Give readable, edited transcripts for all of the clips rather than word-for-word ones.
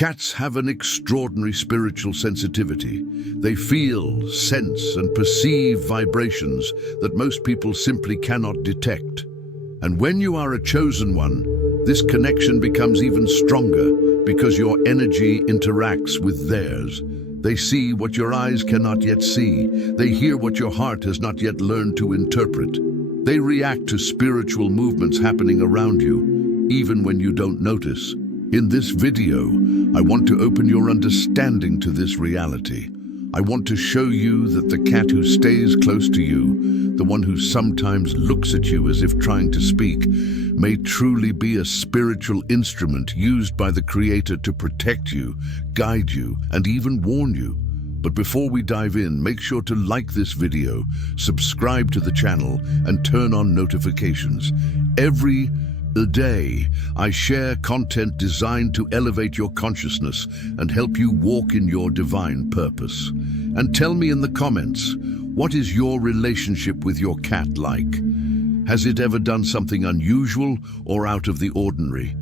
Cats have an extraordinary spiritual sensitivity. They feel, sense, and perceive vibrations that most people simply cannot detect. And when you are a chosen one, this connection becomes even stronger because your energy interacts with theirs. They see what your eyes cannot yet see. They hear what your heart has not yet learned to interpret. They react to spiritual movements happening around you, even when you don't notice. In this video, I want to open your understanding to this reality. I want to show you that the cat who stays close to you, the one who sometimes looks at you as if trying to speak, may truly be a spiritual instrument used by the Creator to protect you, guide you, and even warn you. But before we dive in, make sure to like this video, subscribe to the channel, and turn on notifications. Every day, I share content designed to elevate your consciousness and help you walk in your divine purpose. And tell me in the comments, what is your relationship with your cat like? Has it ever done something unusual or out of the ordinary?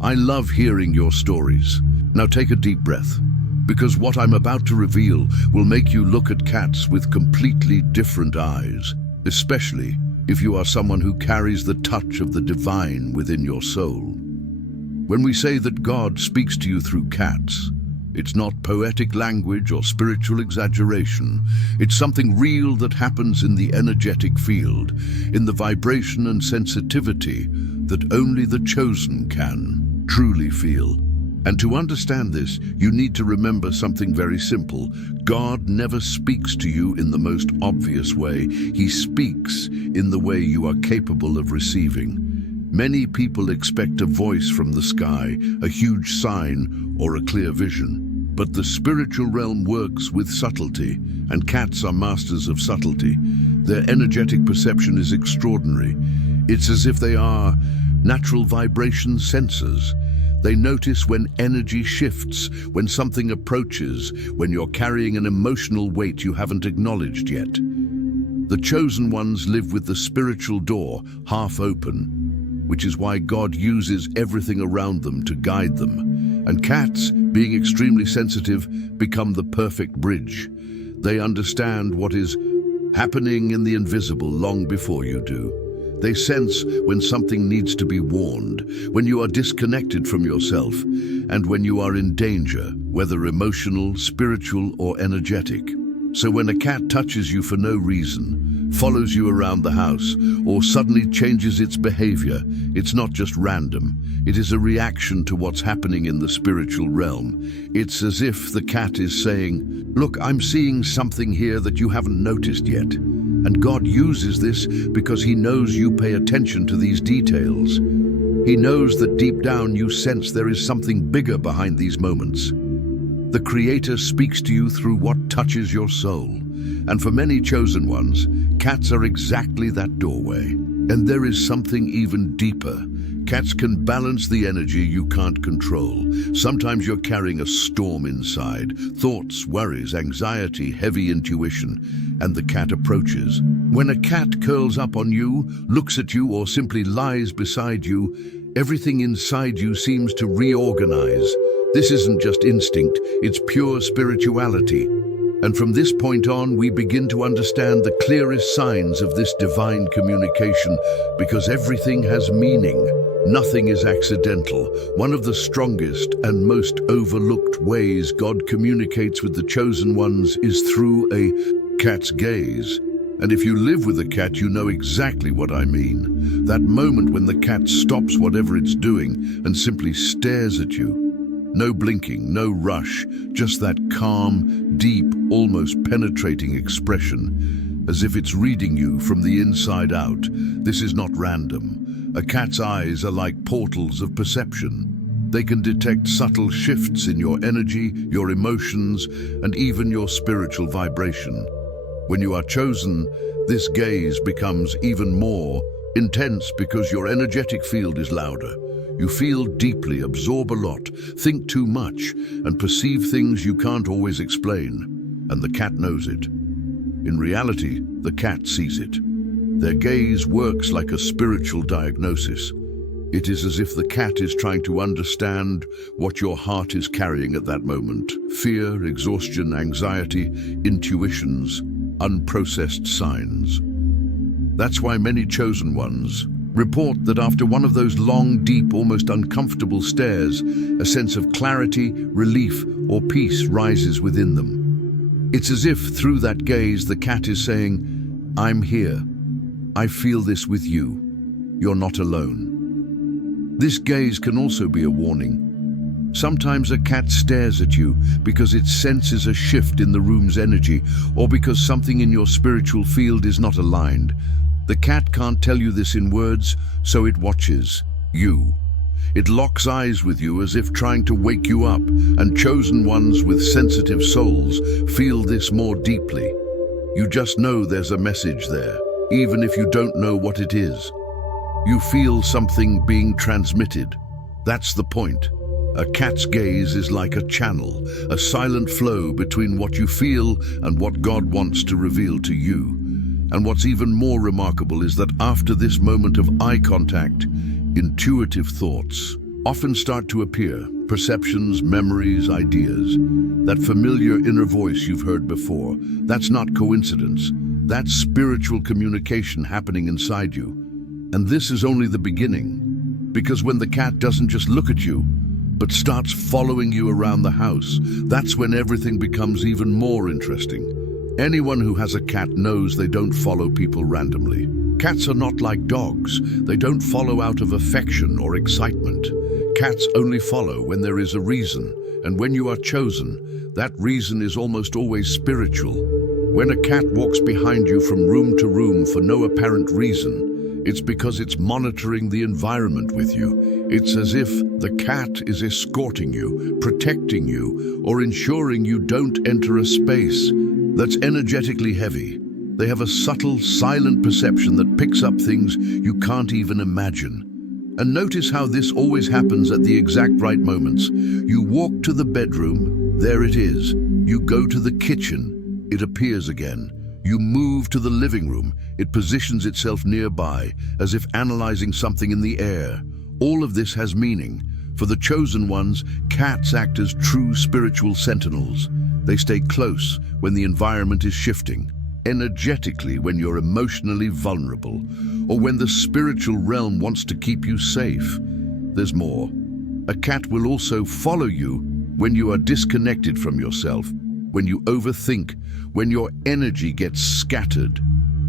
I love hearing your stories. Now take a deep breath, because what I'm about to reveal will make you look at cats with completely different eyes, especially if you are someone who carries the touch of the divine within your soul. When we say that God speaks to you through cats, it's not poetic language or spiritual exaggeration. It's something real that happens in the energetic field, in the vibration and sensitivity that only the chosen can truly feel. And to understand this, you need to remember something very simple. God never speaks to you in the most obvious way. He speaks in the way you are capable of receiving. Many people expect a voice from the sky, a huge sign, or a clear vision. But the spiritual realm works with subtlety, and cats are masters of subtlety. Their energetic perception is extraordinary. It's as if they are natural vibration sensors. They notice when energy shifts, when something approaches, when you're carrying an emotional weight you haven't acknowledged yet. The chosen ones live with the spiritual door half open, which is why God uses everything around them to guide them. And cats, being extremely sensitive, become the perfect bridge. They understand what is happening in the invisible long before you do. They sense when something needs to be warned, when you are disconnected from yourself, and when you are in danger, whether emotional, spiritual, or energetic. So when a cat touches you for no reason, follows you around the house, or suddenly changes its behavior, it's not just random. It is a reaction to what's happening in the spiritual realm. It's as if the cat is saying, "Look, I'm seeing something here that you haven't noticed yet." And God uses this because He knows you pay attention to these details. He knows that deep down you sense there is something bigger behind these moments. The Creator speaks to you through what touches your soul. And for many chosen ones, cats are exactly that doorway. And there is something even deeper. Cats can balance the energy you can't control. Sometimes you're carrying a storm inside, thoughts, worries, anxiety, heavy intuition, and the cat approaches. When a cat curls up on you, looks at you, or simply lies beside you, everything inside you seems to reorganize. This isn't just instinct, it's pure spirituality. And from this point on, we begin to understand the clearest signs of this divine communication, because everything has meaning. Nothing is accidental. One of the strongest and most overlooked ways God communicates with the chosen ones is through a cat's gaze. And if you live with a cat, you know exactly what I mean. That moment when the cat stops whatever it's doing and simply stares at you. No blinking, no rush, just that calm, deep, almost penetrating expression, as if it's reading you from the inside out. This is not random. A cat's eyes are like portals of perception. They can detect subtle shifts in your energy, your emotions, and even your spiritual vibration. When you are chosen, this gaze becomes even more intense because your energetic field is louder. You feel deeply, absorb a lot, think too much, and perceive things you can't always explain. And the cat knows it. In reality, the cat sees it. Their gaze works like a spiritual diagnosis. It is as if the cat is trying to understand what your heart is carrying at that moment. Fear, exhaustion, anxiety, intuitions, unprocessed signs. That's why many chosen ones report that after one of those long, deep, almost uncomfortable stares, a sense of clarity, relief, or peace rises within them. It's as if through that gaze the cat is saying, "I'm here. I feel this with you. You're not alone." This gaze can also be a warning. Sometimes a cat stares at you because it senses a shift in the room's energy, or because something in your spiritual field is not aligned. The cat can't tell you this in words, so it watches you. It locks eyes with you as if trying to wake you up, and chosen ones with sensitive souls feel this more deeply. You just know there's a message there, even if you don't know what it is. You feel something being transmitted. That's the point. A cat's gaze is like a channel, a silent flow between what you feel and what God wants to reveal to you. And what's even more remarkable is that after this moment of eye contact, intuitive thoughts often start to appear. Perceptions, memories, ideas. That familiar inner voice you've heard before. That's not coincidence. That's spiritual communication happening inside you. And this is only the beginning. Because when the cat doesn't just look at you, but starts following you around the house, that's when everything becomes even more interesting. Anyone who has a cat knows they don't follow people randomly. Cats are not like dogs. They don't follow out of affection or excitement. Cats only follow when there is a reason, and when you are chosen, that reason is almost always spiritual. When a cat walks behind you from room to room for no apparent reason, it's because it's monitoring the environment with you. It's as if the cat is escorting you, protecting you, or ensuring you don't enter a space that's energetically heavy. They have a subtle, silent perception that picks up things you can't even imagine. And notice how this always happens at the exact right moments. You walk to the bedroom, there it is. You go to the kitchen, it appears again. You move to the living room, it positions itself nearby, as if analyzing something in the air. All of this has meaning. For the chosen ones, cats act as true spiritual sentinels. They stay close when the environment is shifting, energetically when you're emotionally vulnerable, or when the spiritual realm wants to keep you safe. There's more. A cat will also follow you when you are disconnected from yourself, when you overthink, when your energy gets scattered.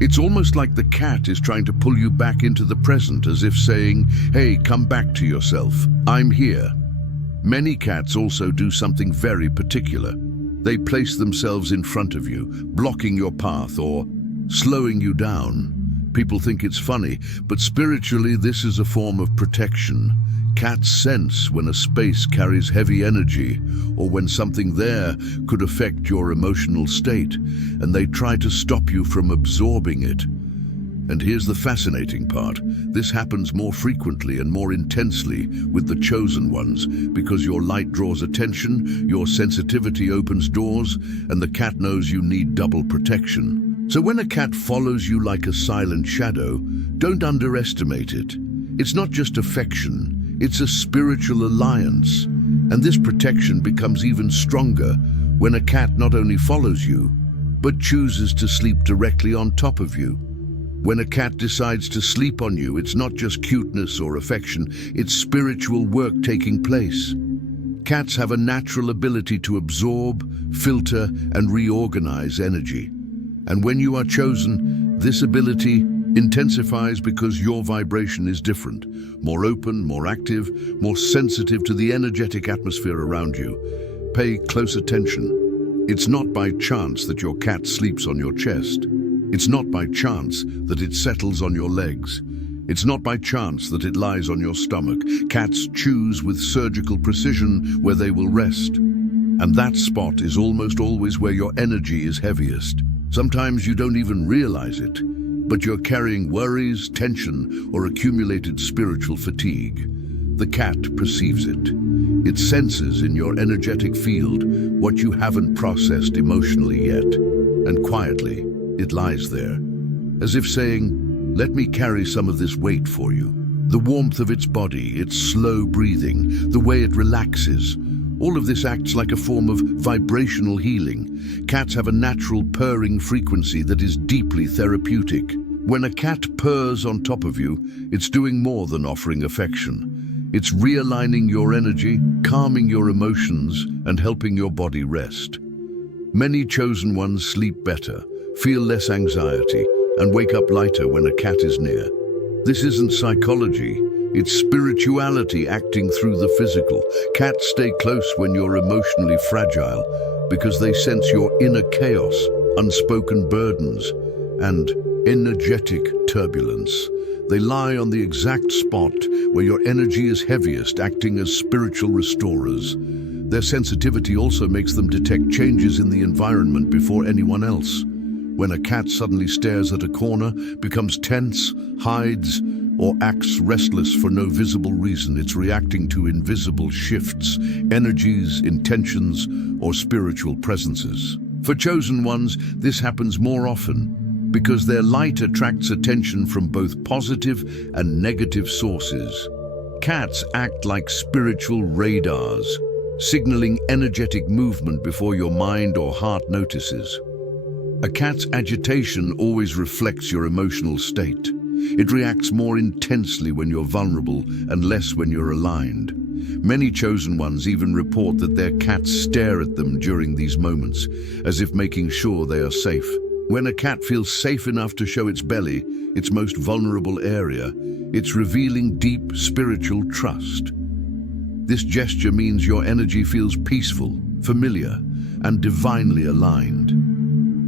It's almost like the cat is trying to pull you back into the present, as if saying, "Hey, come back to yourself. I'm here." Many cats also do something very particular. They place themselves in front of you, blocking your path or slowing you down. People think it's funny, but spiritually this is a form of protection. Cats sense when a space carries heavy energy or when something there could affect your emotional state, and they try to stop you from absorbing it. And here's the fascinating part. This happens more frequently and more intensely with the chosen ones because your light draws attention, your sensitivity opens doors, and the cat knows you need double protection. So when a cat follows you like a silent shadow, don't underestimate it. It's not just affection, it's a spiritual alliance. And this protection becomes even stronger when a cat not only follows you, but chooses to sleep directly on top of you. When a cat decides to sleep on you, it's not just cuteness or affection, it's spiritual work taking place. Cats have a natural ability to absorb, filter, and reorganize energy. And when you are chosen, this ability intensifies because your vibration is different, more open, more active, more sensitive to the energetic atmosphere around you. Pay close attention. It's not by chance that your cat sleeps on your chest. It's not by chance that it settles on your legs. It's not by chance that it lies on your stomach. Cats choose with surgical precision where they will rest. And that spot is almost always where your energy is heaviest. Sometimes you don't even realize it, but you're carrying worries, tension, or accumulated spiritual fatigue. The cat perceives it. It senses in your energetic field what you haven't processed emotionally yet, and quietly, it lies there, as if saying, "Let me carry some of this weight for you." The warmth of its body, its slow breathing, the way it relaxes. All of this acts like a form of vibrational healing. Cats have a natural purring frequency that is deeply therapeutic. When a cat purrs on top of you, it's doing more than offering affection. It's realigning your energy, calming your emotions, and helping your body rest. Many chosen ones sleep better, feel less anxiety, and wake up lighter when a cat is near. This isn't psychology, it's spirituality acting through the physical. Cats stay close when you're emotionally fragile because they sense your inner chaos, unspoken burdens, and energetic turbulence. They lie on the exact spot where your energy is heaviest, acting as spiritual restorers. Their sensitivity also makes them detect changes in the environment before anyone else. When a cat suddenly stares at a corner, becomes tense, hides, or acts restless for no visible reason, it's reacting to invisible shifts, energies, intentions, or spiritual presences. For chosen ones, this happens more often because their light attracts attention from both positive and negative sources. Cats act like spiritual radars, signaling energetic movement before your mind or heart notices. A cat's agitation always reflects your emotional state. It reacts more intensely when you're vulnerable and less when you're aligned. Many chosen ones even report that their cats stare at them during these moments, as if making sure they are safe. When a cat feels safe enough to show its belly, its most vulnerable area, it's revealing deep spiritual trust. This gesture means your energy feels peaceful, familiar, and divinely aligned.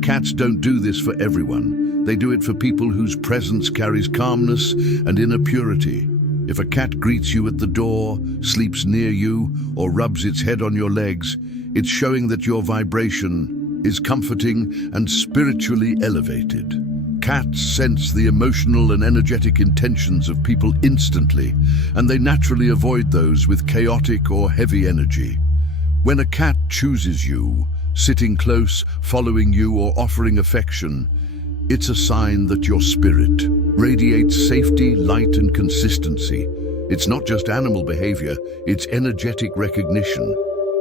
Cats don't do this for everyone. They do it for people whose presence carries calmness and inner purity. If a cat greets you at the door, sleeps near you, or rubs its head on your legs, it's showing that your vibration is comforting and spiritually elevated. Cats sense the emotional and energetic intentions of people instantly, and they naturally avoid those with chaotic or heavy energy. When a cat chooses you, sitting close, following you, or offering affection, it's a sign that your spirit radiates safety, light, and consistency. It's not just animal behavior, it's energetic recognition.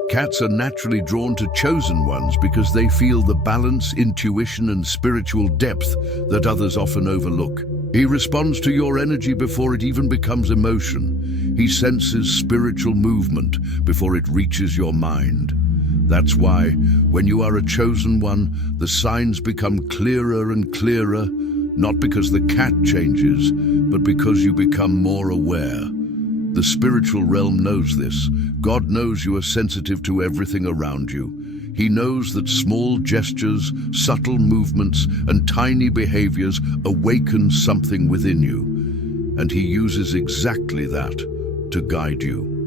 Cats are naturally drawn to chosen ones because they feel the balance, intuition, and spiritual depth that others often overlook. He responds to your energy before it even becomes emotion. He senses spiritual movement before it reaches your mind. That's why, when you are a chosen one, the signs become clearer and clearer, not because the cat changes, but because you become more aware. The spiritual realm knows this. God knows you are sensitive to everything around you. He knows that small gestures, subtle movements, and tiny behaviors awaken something within you. And he uses exactly that to guide you.